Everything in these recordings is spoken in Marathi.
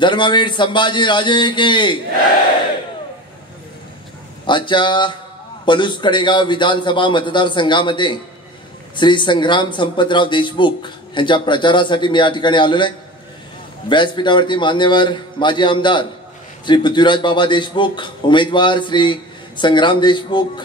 धर्मवीर संभाजी राजे की आजच्या पलूस कडेगाव विधानसभा मतदारसंघामध्ये श्री संग्राम संपतराव देशमुख यांच्या प्रचारासाठी मी या ठिकाणी आलेलो आहे। व्यासपीठावरती मान्यवर माजी आमदार श्री पृथ्वीराज बाबा देशमुख, उमेदवार श्री संग्राम देशमुख,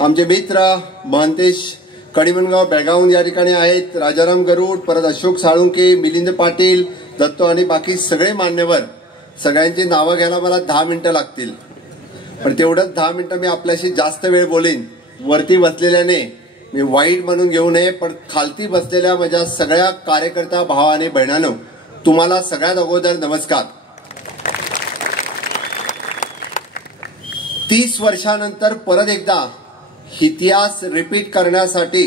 आमचे मित्र महंतेश कडिमनगाव बेळगावहून या ठिकाणी आहेत, राजाराम गरुड, परत अशोक साळुंके, मिलिंद पाटील, दत्तो आणि बाकी सगळे मान्यवर। सगळ्यांची नावं घ्यायला मला 10 मिनिटं लागतील, पण तेवढंच 10 मिनिटं मी आपल्याशी जास्त वेळ बोलेन। वरती बसलेल्याने मी वाईट म्हणून घेऊ नये, पण खालती बसलेल्या माझ्या सगळ्या कार्यकर्ता भाव आणि बहिणांनो, तुम्हाला सगळ्यात अगोदर नमस्कार। 30 वर्षानंतर परत एकदा इतिहास रिपीट करण्यासाठी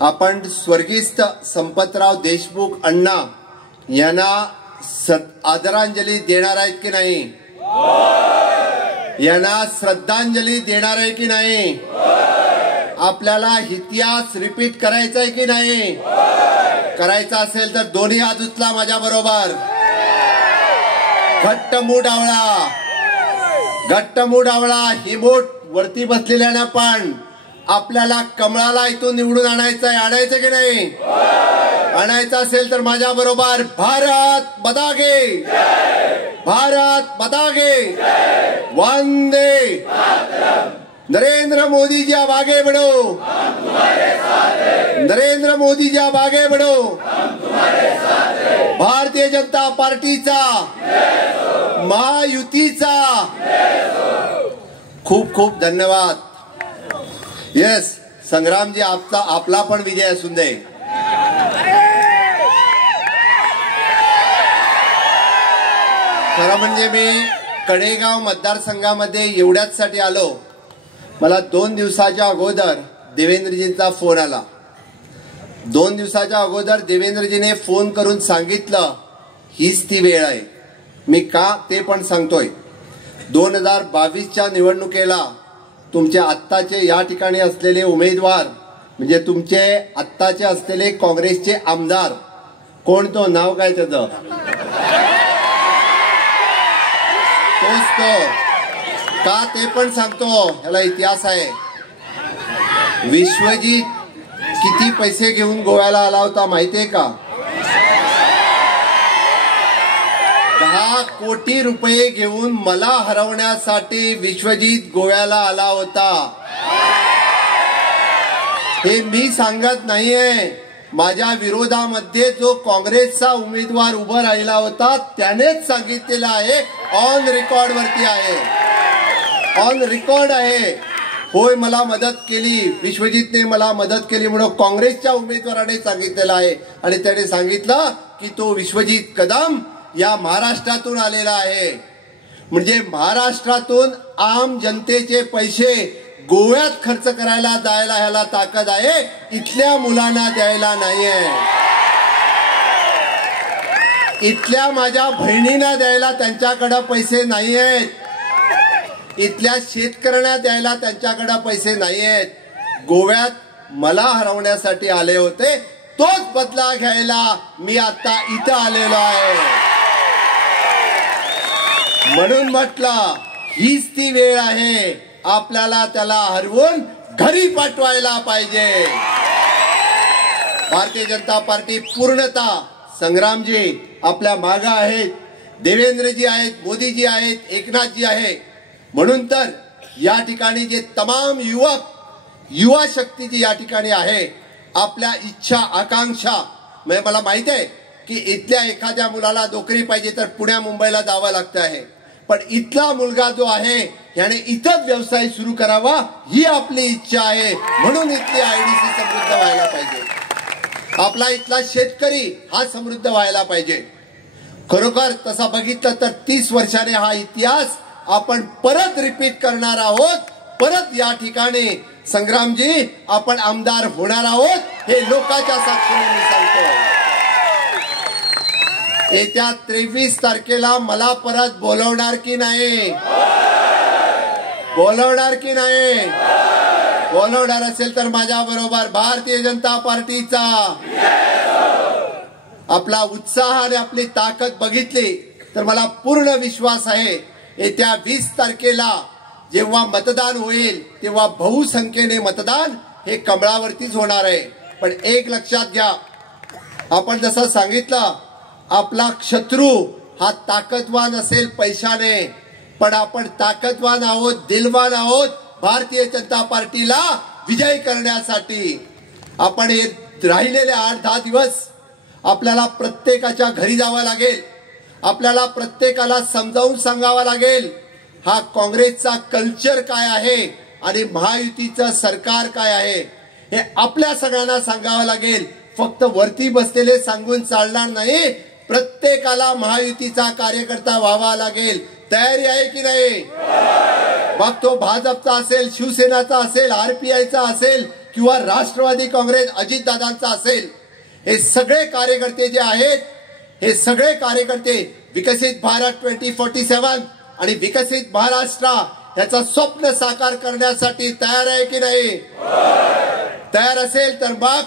आपण स्वर्गीय संपतराव देशमुख अण्णा यांना आदरांजली देणार आहेत की नाही? यांना श्रद्धांजली देणार आहे की नाही? आपल्याला इतिहास रिपीट करायचा आहे की नाही? करायचा असेल तर दोन्ही हात उचला माझ्या बरोबर। घट्ट मूठ आवळा, घट्ट मूठ आवळा। ही बोट वरती बसलेल्याना पण आपल्याला कमळाला इथून निवडून आणायचं आहे, आणायचं की नाही? आणायचं असेल तर माझ्या बरोबर भारत माता की, भारत माता की, वंदे नरेंद्र मोदी जी अब आगे बढ़ो, नरेंद्र मोदी जी अब आगे बढ़ो। भारतीय जनता पार्टीचा, महायुतीचा खूप खूप धन्यवाद। यस संग्रामजी, आपला पण विजय असू दे। खरं म्हणजे मी कडेगाव मतदारसंघामध्ये एवढ्याचसाठी आलो। मला 2 दिवसाच्या अगोदर देवेंद्रजींचा फोन आला। 2 दिवसाच्या अगोदर देवेंद्रजीने फोन करून सांगितलं हीच ती वेळ आहे। मी का ते पण सांगतोय। 2022च्या निवडणुकीला तुमचे आत्ताचे या ठिकाणी असलेले उमेदवार म्हणजे तुमचे आत्ताचे असलेले काँग्रेसचे आमदार, कोण तो, नाव काय त्याचं? तोच तो का ते पण सांगतो, ह्याला इतिहास आहे। विश्वजीत किती पैसे घेऊन गोव्याला आला होता माहितीये का? 10 कोटी रुपये घेऊन मला हरवण्यासाठी विश्वजीत गोव्याला आला होता। हे मी सांगत नाहीये, माझ्या विरोधामध्ये जो काँग्रेसचा उमेदवार उभा राहिला होता त्यानेच सांगितलेलं आहे। ऑन रेकॉर्ड वरती आहे, ऑन रेकॉर्ड आहे। होय, मला मदत केली, विश्वजीतने मला मदत केली म्हणून काँग्रेसच्या उमेदवाराने सांगितलेलं आहे। आणि त्याने सांगितलं की तो विश्वजीत कदम या महाराष्ट्रातून आलेला आहे। म्हणजे महाराष्ट्रातून आम जनतेचे पैसे गोव्यात खर्च करायला द्यायला ह्याला ताकद आहे, इथल्या मुलांना द्यायला नाहीये। इथल्या माझ्या बहिणींना द्यायला त्यांच्याकडे पैसे नाहीयेत, इथल्या शेतकऱ्यांना द्यायला त्यांच्याकडे पैसे नाहीयेत। गोव्यात मला हरवण्यासाठी आले होते, तोच बदला घ्यायला मी आता इथं आलेलो आहे। म्हणून म्हटलं हीच ती वेळ आहे, आपल्याला त्याला हरवून घरी पाठवायला पाहिजे। भारतीय जनता पार्टी पूर्णतः संग्रामजी आपल्या मागे आहेत, देवेंद्रजी आहेत, मोदीजी आहेत, एकनाथजी आहे। म्हणून तर या ठिकाणी जे तमाम युवा शक्ती जी या ठिकाणी आहे, आपल्या इच्छा आकांक्षा, मला माहित आहे की इथल्या एखाद्या मुलाला नोकरी पाहिजे तर पुण्या मुंबईला जावं लागतं आहे, पण इथला मुलगा जो आहे याने इथंच व्यवसाय सुरू करावा ही आपली इच्छा आहे। म्हणून इथली आयडीसी समृद्ध व्हायला पाहिजे, आपला इथला शेतकरी हा समृद्ध व्हायला पाहिजे। खरोखर तसा बघितलं तर 30 वर्षाने हा इतिहास आपण परत रिपीट करणार आहोत। परत या ठिकाणी संग्रामजी आपण आमदार होणार आहोत, हे लोकांच्या साक्षीने मी सांगतो। येत्या 23 तारखेला मला परत बोलवणार की नाही? बोलवणार की नाही? बोलवणार असेल तर माझ्या बरोबर भारतीय जनता पार्टीचा आपला उत्साह आणि आपली ताकद बघितली तर मला पूर्ण विश्वास आहे येत्या 20 तारखेला जेव्हा मतदान होईल तेव्हा बहुसंख्येने मतदान हे कमळावरतीच होणार आहे. पण एक लक्षात घ्या, आपण जसं सांगितलं आपला शत्रू हा ताकदवान असेल पैशाने, पण आपण ताकदवान आहोत, दिलवान आहोत भारतीय जनता पार्टीला विजय करण्यासाठी. आपण हे राहिलेले 8-10 दिवस आपल्याला प्रत्येकाच्या घरी जावं लागेल, आपल्याला प्रत्येकाला समजावून सांगावं लागेल हा काँग्रेसचा कल्चर काय आहे आणि महायुतीचं सरकार काय आहे हे आपल्या सगळ्यांना सांगावं लागेल. फक्त वरती बसलेले सांगून चालणार नाही, प्रत्येकाला महायुतीचा कार्यकर्ता व्हावा लागेल. तयारी आहे की नाही? मग तो भाजपचा असेल, शिवसेनाचा असेल, RPIचा असेल किंवा राष्ट्रवादी काँग्रेस अजितदादांचा असेल, हे सगळे कार्यकर्ते जे आहेत हे सगळे कार्यकर्ते विकसित भारत 2047 आणि विकसित महाराष्ट्र याचं स्वप्न साकार करण्यासाठी तयार आहे की नाही? तयार असेल तर मग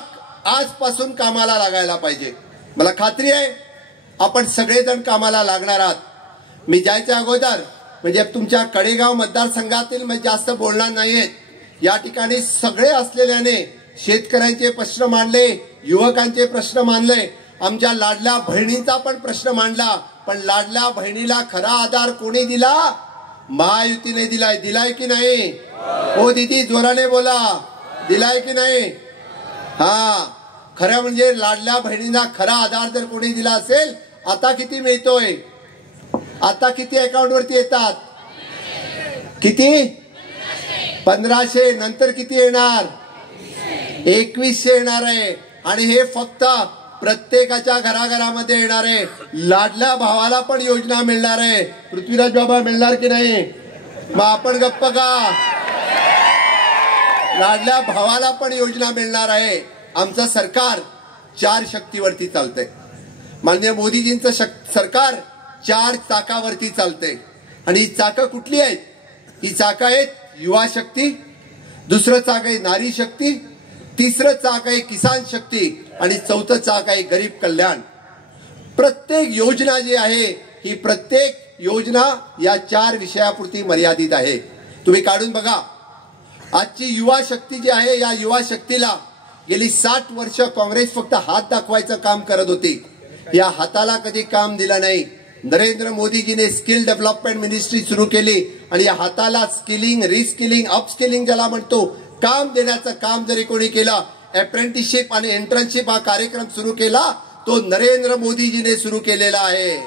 आजपासून कामाला लागायला पाहिजे. मला खात्री आहे आपण सगळेजण कामाला लागणार आहात. मी जायच्या अगोदर म्हणजे तुमच्या कडेगाव मतदारसंघातील मी जास्त बोलणार नाहीये. या ठिकाणी सगळे असलेल्याने शेतकऱ्यांचे प्रश्न मांडले, युवकांचे प्रश्न मांडले, आमच्या लाडल्या बहिणींचा पण प्रश्न मांडला. पण लाडल्या बहिणीला खरा आधार कोणी दिला? महायुतीने दिलाय. दिलाय की नाही? हो दीदी जोराने बोला, दिलाय की नाही? हा, खरं म्हणजे लाडल्या बहिणींना खरा आधार जर कोणी दिला असेल, आता किती मिळतोय? आता किती अकाउंट वरती येतात? किती? 1500. नंतर किती येणार? 2100 येणार आहे. आणि हे फक्त प्रत्येकाच्या घराघरामध्ये येणार आहे. लाडल्या भावाला पण योजना मिळणार आहे. पृथ्वीराज बाबा मिळणार की नाही? मग आपण गप्प का? लाडल्या भावाला पण योजना मिळणार आहे. आमचं सरकार 4 शक्तीवरती चालतंय. माननीय मोदीजींचं सरकार 4 चाकावरती चालतंय. आणि ही चाकं कुठली आहेत? ही चाकं आहेत युवा शक्ती, दुसरं चाक आहे नारी शक्ती, तिसरं चाक आहे किसान शक्ती आणि चौथं चाक आहे गरीब कल्याण. प्रत्येक योजना जी आहे ही प्रत्येक योजना या 4 विषयापुरती मर्यादित आहे. तुम्ही काढून बघा. आजची युवा शक्ती जी आहे या युवा शक्तीला गेली 60 वर्ष काँग्रेस फक्त हात दाखवायचं काम करत होती. या हाताला कधी काम दिलं नाही. नरेंद्र मोदीजीने स्किल डेव्हलपमेंट मिनिस्ट्री सुरू केली आणि या हाताला स्किलिंग, रिस्किलिंग, अपस्किलिंग ज्याला म्हणतो काम देण्याचं काम जरी कोणी केलं, अप्रेंटिसशिप आणि इंटर्नशिप हा कार्यक्रम सुरू केला तो नरेंद्र मोदीजीने सुरू केलेला आहे.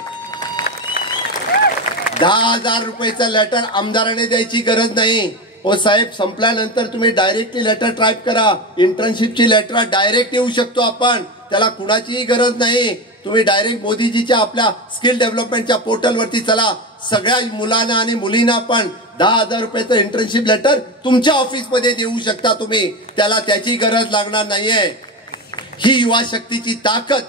10,000 रुपयाचं लेटर आमदाराने द्यायची गरज नाही. हो साहेब, संपल्यानंतर तुम्ही डायरेक्टली लेटर टाईप करा. इंटर्नशिपची लेटर डायरेक्ट येऊ शकतो आपण, त्याला कुणाचीही गरज नाही. तुम्ही डायरेक्ट मोदीजीच्या आपल्या स्किल डेव्हलपमेंटच्या पोर्टलवरती चला. सगळ्या मुलांना आणि मुलींना पण 10,000 रुपयाचं इंटर्नशिप लेटर तुमच्या ऑफिसमध्ये देऊ शकता तुम्ही. त्याला त्याची गरज लागणार नाहीये. ही युवा शक्तीची ताकद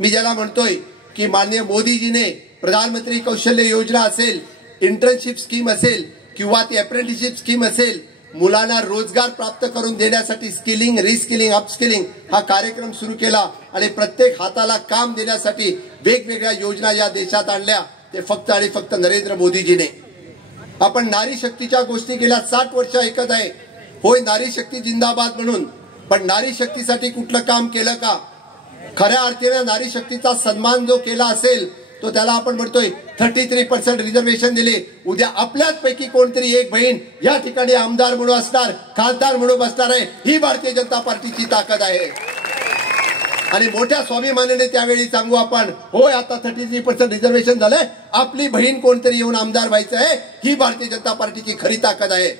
मी ज्याला म्हणतोय की माननीय मोदीजीने प्रधानमंत्री कौशल्य योजना असेल, इंटर्नशिप स्कीम असेल किंवा ती अप्रेंटिसशिप स्कीम असेल, मुलांना रोजगार प्राप्त करून देण्यासाठी स्किलिंग, रिस्किलिंग, अपस्किलिंग हा कार्यक्रम सुरू केला आणि प्रत्येक हाताला काम देण्यासाठी वेगवेगळ्या योजना या देशात आणल्या. ते फक्त आणि फक्त नरेंद्र मोदीजीने. आपण नारी शक्तीच्या गोष्टी गेल्या 60 वर्ष ऐकत आहे. होय, नारी शक्ती जिंदाबाद म्हणून, पण नारी शक्तीसाठी कुठलं काम केलं का? खऱ्या अर्थाने नारी शक्तीचा सन्मान जो केला असेल तो त्याला आपण म्हणतोय 33% रिझर्वेशन दिले. उद्या आपल्याच पैकी कोणतरी एक बहीण या ठिकाणी आमदार म्हणून असणार, खासदार म्हणून बसणार आहे. ही भारतीय जनता पार्टीची ताकद आहे. आणि मोठ्या स्वाभिमानाने त्यावेळी सांगू आपण, होय आता 33% रिझर्वेशन झालंय, आपली बहीण कोणतरी येऊन आमदार व्हायचं आहे. ही भारतीय जनता पार्टीची खरी ताकद आहे.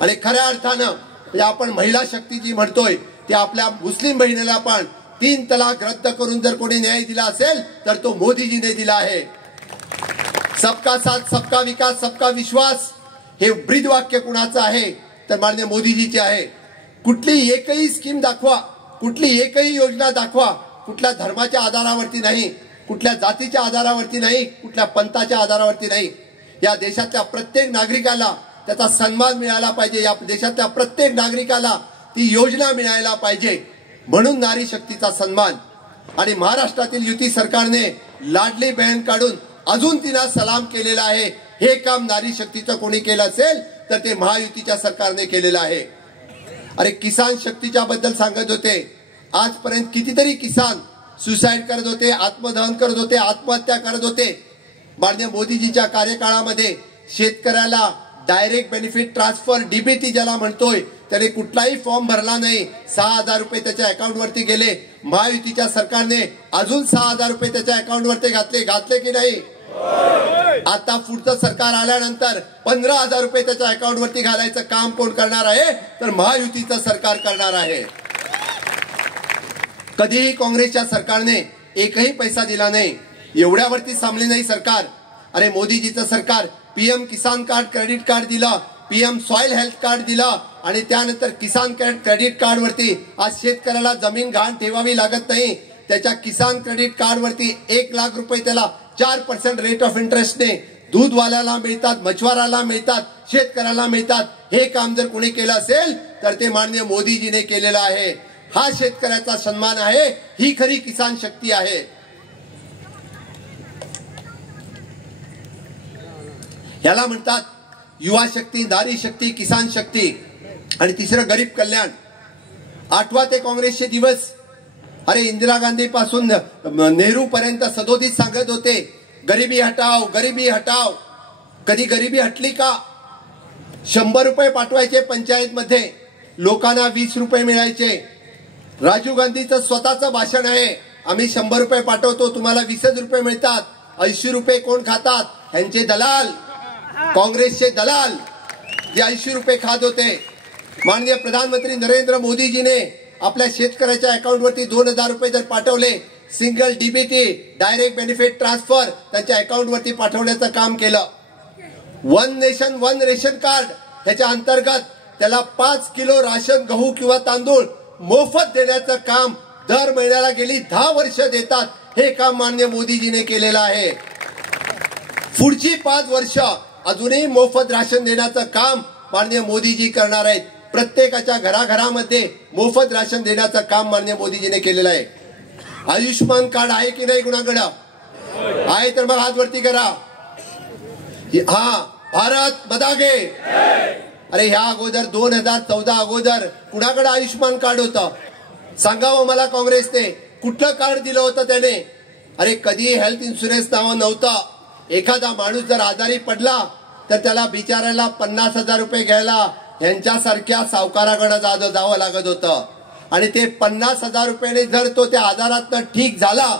आणि खऱ्या अर्थानं आपण महिला शक्ती जी म्हणतोय ती आपल्या मुस्लिम बहिणीला पण 3 तलाक रद्द करून जर कोणी न्याय दिला असेल तर तो मोदीजीने दिला आहे. सबका साथ, सबका विकास, सबका विश्वास हे ब्रीदवाक्य कुणाचं आहे तर माननीय मोदीजीचे आहे. कुठली एकही स्कीम दाखवा, कुठली एकही योजना दाखवा, कुठल्या धर्माच्या आधारावरती नाही, कुठल्या जातीच्या आधारावरती नाही, कुठल्या पंथाच्या आधारावरती नाही. या देशातल्या प्रत्येक नागरिकाला त्याचा सन्मान मिळाला पाहिजे. या देशातल्या प्रत्येक नागरिकाला ती योजना मिळायला पाहिजे. म्हणून नारी शक्तीचा सन्मान. आणि महाराष्ट्रातील युती सरकारने लाडली बहीण काढून अजून तिला सलाम केलेला आहे. हे काम नारी शक्तीचं कोणी केलं असेल तर ते महायुतीच्या सरकारने केलेलं आहे. अरे किसान शक्तीच्या बद्दल सांगत होते. आजपर्यंत कितीतरी किसान सुसाईड करत होते, आत्मदहन करत होते, आत्महत्या करत होते. माननीय मोदीजीच्या कार्यकाळामध्ये शेतकऱ्याला डायरेक्ट बेनिफिट ट्रान्सफर डीबीटी ज्याला म्हणतोय त्याने कुठलाही फॉर्म भरला नाही. 6,000 रुपये त्याच्या अकाउंटवरती गेले. महायुतीच्या सरकारने अजून 6,000 रुपये त्याच्या अकाउंटवरती घातले की नाही? आता पुढचं सरकार आल्यानंतर 15,000 रुपये त्याच्या अकाउंटवरती घालायचं काम कोण करणार आहे? तर महायुतीचं सरकार करणार आहे. कधीही काँग्रेसच्या सरकारने एकही पैसा दिला नाही. एवढ्यावरती थांबले नाही सरकार. अरे मोदीजीचं सरकार पीएम किसान कार्ड क्रेडिट कार्ड दिलं, पीएम सॉइल हेल्थ कार्ड दिलं आणि त्यानंतर किसान क्रेडिट कार्ड वरती आज शेतकऱ्याला जमीन गहाण ठेवावी लागत नाही. त्याच्या किसान क्रेडिट कार्ड वरती 1 लाख रुपये त्याला 4% रेट ऑफ इंटरेस्टने दूधवाल्याला मिळतात, मछुआराला मिळतात, शेतकऱ्याला मिळतात. हे काम जर कोणी केलं असेल तर ते माननीय मोदीजीने केलेलं आहे. हा शेतकऱ्याचा सन्मान आहे. ही खरी किसान शक्ती आहे. याला म्हणतात युवा शक्ती, नारी शक्ती, किसान शक्ती. आणि तिसरं गरीब कल्याण. आठवा ते काँग्रेसचे दिवस. अरे इंदिरा गांधी पासून नेहरू पर्यंत सदोदित सांगत होते गरिबी हटाव, गरिबी हटाव. कधी गरिबी हटली का? 100 रुपये पाठवायचे पंचायत मध्ये, लोकांना 20 रुपये मिळायचे. राजीव गांधीचं स्वतःचं भाषण आहे, आम्ही 100 रुपये पाठवतो, तुम्हाला 20 रुपये मिळतात. 80 रुपये कोण खातात? ह्यांचे दलाल, काँग्रेसचे दलाल जे 80 रुपये खात होते. माननीय प्रधानमंत्री नरेंद्र मोदीजीने आपल्या शेतकऱ्याच्या अकाउंटवरती 2,000 रुपये जर पाठवले, single DBT direct benefit transfer त्याच्या अकाउंटवरती पाठवण्याचं काम केलं. 1 नेशन 1 रेशन कार्ड ह्याच्या अंतर्गत त्याला 5 किलो राशन, गहू किंवा तांदूळ मोफत देण्याचं काम दर महिन्याला गेली 10 वर्ष देतात. हे काम माननीय मोदीजीने केलेलं आहे. पुढची 5 वर्ष अजूनही मोफत राशन देण्याचं काम माननीय मोदीजी करणार आहेत. प्रत्येकाच्या घराघरामध्ये मोफत राशन देण्याचं काम माननीय मोदीजीने केलेलं आहे. आयुष्यमान कार्ड आहे की नाही कुणाकडं? आहे तर मग हात वरती करा. हा भारत बदागे. अरे ह्या अगोदर 2014 अगोदर कुणाकडे आयुष्यमान कार्ड होतं? सांगावं मला काँग्रेसने. कुठलं कार्ड दिलं होतं त्याने? अरे कधी हेल्थ इन्शुरन्स नाव नव्हतं. एखादा माणूस जर आजारी पडला तर त्याला बिचारायला 50,000 रुपये घ्यायला यांच्यासारख्या सावकाराकडे जावं लागत होतं. आणि ते 50,000 रुपयाने जर तो त्या आजारातनं ठीक झाला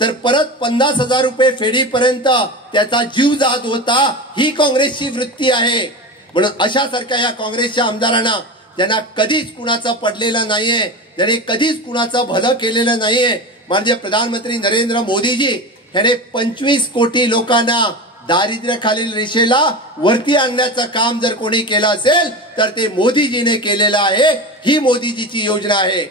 तर परत 50,000 रुपये फेडीपर्यंत त्याचा जीव जात होता. ही काँग्रेसची वृत्ती आहे. म्हणून अशासारख्या या काँग्रेसच्या आमदारांना, ज्यांना कधीच कुणाचं पडलेलं नाहीये, ज्याने कधीच कुणाचं भलं केलेलं नाहीये, माननीय प्रधानमंत्री नरेंद्र मोदीजी याने 25 कोटी लोकांना दारिद्र्याखालील रेषेला वरती आणण्याचं काम जर कोणी केलं असेल तर ते मोदीजीने केलेलं आहे. ही मोदीजीची योजना आहे.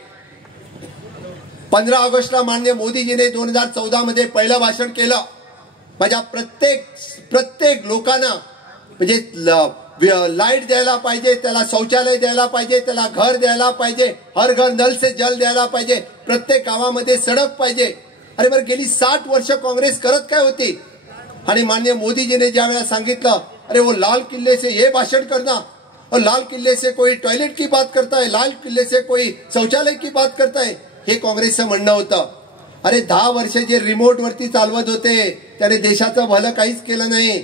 15 ऑगस्टला माननीय मोदीजीने 2014 मध्ये पहिलं भाषण केलं. माझ्या प्रत्येक लोकांना म्हणजे लाईट द्यायला पाहिजे, त्याला शौचालय द्यायला पाहिजे, त्याला घर द्यायला पाहिजे, हर घर नल से जल द्यायला पाहिजे, प्रत्येक गावामध्ये सडक पाहिजे. अरे बरं गेली 60 वर्ष काँग्रेस करत काय होती? आणि माननीय मोदीजीने ज्या वेळेला सांगितलं अरे वो लाल किले से ये भाषण करना और लाल किले से कोई टॉयलेट की बात करता है, लाल किले से कोई शौचालय की बात करता है, हे काँग्रेसचं म्हणणं होतं. अरे 10 वर्ष जे रिमोट वरती चालवत होते त्याने देशाचं भलं काहीच केलं नाही.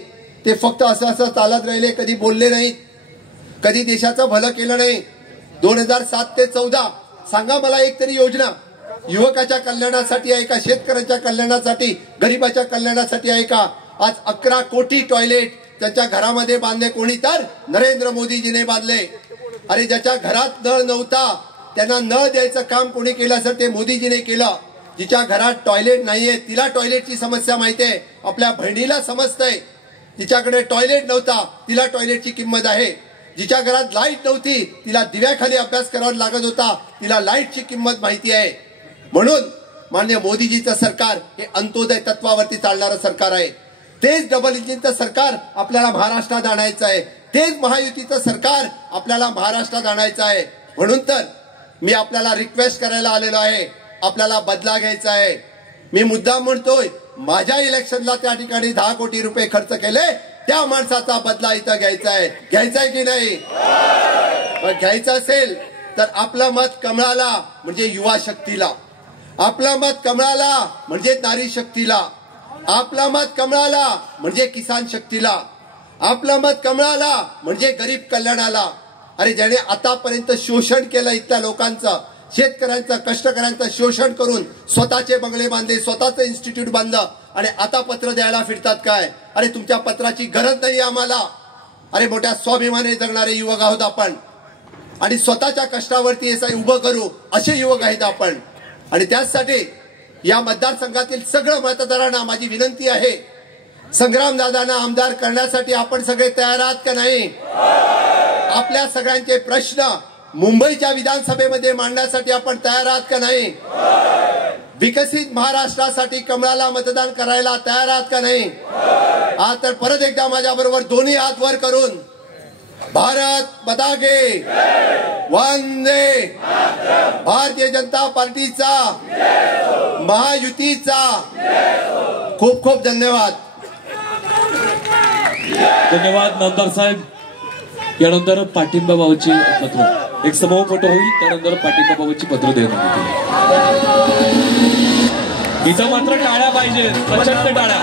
ते फक्त असं चालत राहिले, कधी बोलले नाहीत, कधी देशाचं भलं केलं नाही. 2007 ते 14 सांगा मला एक तरी योजना युवकाच्या कल्याणासाठी आहे का? शेतकऱ्यांच्या कल्याणासाठी, गरिबाच्या कल्याणासाठी आहे का? आज 11 कोटी टॉयलेट त्याच्या घरामध्ये बांधले कोणी? तर नरेंद्र मोदीजीने बांधले. अरे ज्याच्या घरात नळ नव्हता त्यांना नळ द्यायचं काम कोणी केलं असेल ते मोदीजीने केलं. जिच्या घरात टॉयलेट नाहीये तिला टॉयलेटची समस्या माहितीये, आपल्या बहिणीला समजतंय. तिच्याकडे टॉयलेट नव्हता तिला टॉयलेटची किंमत आहे. जिच्या घरात लाईट नव्हती तिला दिव्याखाली अभ्यास करावा लागत होता, तिला लाईटची किंमत माहिती आहे. म्हणून माननीय मोदीजीचं सरकार हे अंत्योदय तत्वावरती चालणारं सरकार आहे. तेच डबल इंजिनचं सरकार आपल्याला महाराष्ट्रात आणायचं आहे. तेच महायुतीचं सरकार आपल्याला महाराष्ट्रात आणायचं आहे. म्हणून तर मी आपल्याला रिक्वेस्ट करायला आलेलो आहे आपल्याला बदला घ्यायचा आहे. मी मुद्दाम म्हणतोय, माझ्या इलेक्शनला त्या ठिकाणी 10 कोटी रुपये खर्च केले, त्या माणसाचा बदला इथं घ्यायचा आहे की नाही? घ्यायचं असेल तर आपलं मत कमळाला म्हणजे युवा शक्तीला, आपलं मत कमळाला म्हणजे नारी शक्तीला, आपलं मत कमळाला म्हणजे किसान शक्तीला, आपलं मत कमळाला म्हणजे गरीब कल्याणाला. अरे ज्याने आतापर्यंत शोषण केलं इथल्या लोकांचं, शेतकऱ्यांचं, कष्टकऱ्यांचं शोषण करून स्वतःचे बंगले बांधले, स्वतःचं इन्स्टिट्यूट बांधलं आणि आता पत्र द्यायला फिरतात काय? अरे तुमच्या पत्राची गरज नाही आम्हाला. अरे मोठ्या स्वाभिमानाने जगणारे युवक आहोत आपण आणि स्वतःच्या कष्टावरती उभं करू असे युवक आहेत आपण. आणि त्याचसाठी या मतदारसंघातील सगळं मतदारांना माझी विनंती आहे, संग्रामदादांना आमदार करण्यासाठी आपण सगळे तयार आहात का नाही? आपल्या सगळ्यांचे प्रश्न मुंबईच्या विधानसभेमध्ये मांडण्यासाठी आपण तयार आहात का नाही? विकसित महाराष्ट्रासाठी कमळाला मतदान करायला तयार आहात का नाही? हा तर परत एकदा माझ्या बरोबर दोन्ही हात वर करून भारत माता की वंदे, भारतीय जनता पार्टीचा, महायुतीचा खूप खूप धन्यवाद. धन्यवाद नामदार साहेब. यानंतर पाठिंबा बाबतची पत्र, एक समूह फोटो होईल, त्यानंतर पाठिंबा बाबतची पत्र देण्यात येतील. इथं मात्र टाळ्या पाहिजे, प्रचंड टाळ्या.